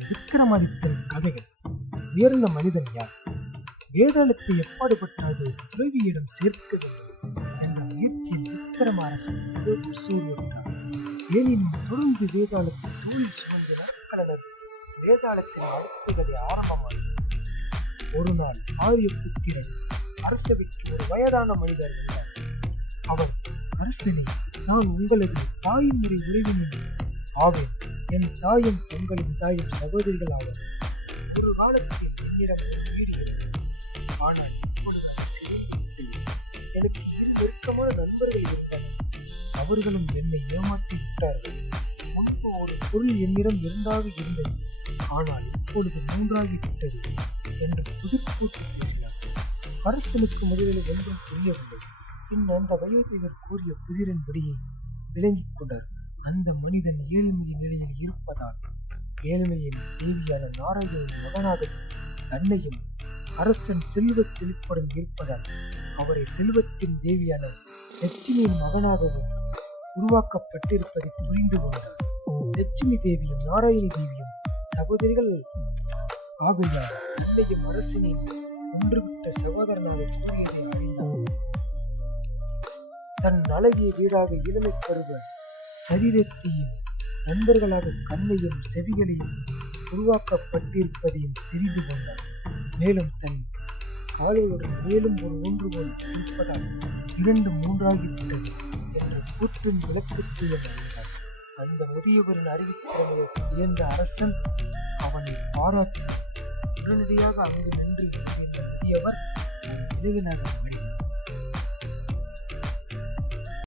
விக்ரமாதித்தன் கதைகள். உயர்ந்த மனிதன் யார்? வேதாளத்தை எப்பாடுபட்டாது துறவியிடம் சேர்க்க வேண்டும் என்ற முயற்சியில் விக்ரம அரசன் சூழ்நிட்டார். எனினும் தொடர்ந்து வேதாளத்தை தூளில் சுமந்து நாட்களனர் வேதாளத்தின் அடுத்த கதை ஆரம்பமானது. ஒரு நாள் ஆரியபுத்திரன் அரசவைக்கு ஒரு வயதான மனிதர் வந்தார். அவர், அரசனே, நான் உங்களது தாயின் முறை உறவினர் ஆவேன். என் தாயும் உங்களின் தாயும் சகோதரிகள் ஆவார். ஒரு காலத்தில் என்னிடம் ஒரு வீடு இருந்தது. ஆனால் இப்பொழுது அது சிதைந்து விட்டது. எனக்கு இரு நெருக்கமான நண்பர்கள் இருந்தனர். அவர்களும் என்னை ஏமாற்றி விட்டார்கள். முன்பு ஒரு பொருள் என்னிடம் இரண்டாக இருந்தது, ஆனால் இப்பொழுது மூன்றாகிவிட்டது என்று புதிர்பூட்டி பேசினார். அரசனுக்கு முதலில் ஒன்றும் புரியவில்லை. பின் அந்த வயோதிகர் கூறிய புதிரின்படியை விளங்கிக் கொண்டார். அந்த மனிதன் ஏழ்மையின் நிலையில் இருப்பதால் ஏழ்மையின் தேவியான நாராயணின் மகனாக தன்னையும், அரசன் செல்வ செழிப்புடன் இருப்பதால் அவரை செல்வத்தின் தேவியான லட்சுமியின் மகனாகவும் உருவாக்கப்பட்டிருப்பதை புரிந்து கொண்டார். லட்சுமி தேவியும் நாராயணி தேவியும் சகோதரிகள் ஆகையால் தன்னையும் அரசனின் ஒன்றுவிட்ட சகோதரனாக கூறியதை அறிந்தார். தன் அழகிய வீடாக இளமை பருவ சரீரத்தையும் நண்பர்களாக கண்ணையும் செவிகளையும் உருவாக்கப்பட்டிருப்பதையும் தெரிந்து கொண்டார். மேலும் தன் காலையுடன் மேலும் ஒரு ஒன்றுபோல் இருப்பதால் இரண்டு மூன்றாகிவிட்டது என்ற கூற்றும் விளக்கத்தையும் அறிந்தார். அந்த முதியவரின் அறிவித்திறமையை வியந்த அரசன் அவனை பாராட்டி உடனடியாக அங்கு நின்று இந்த முதியவர் இளைஞனாக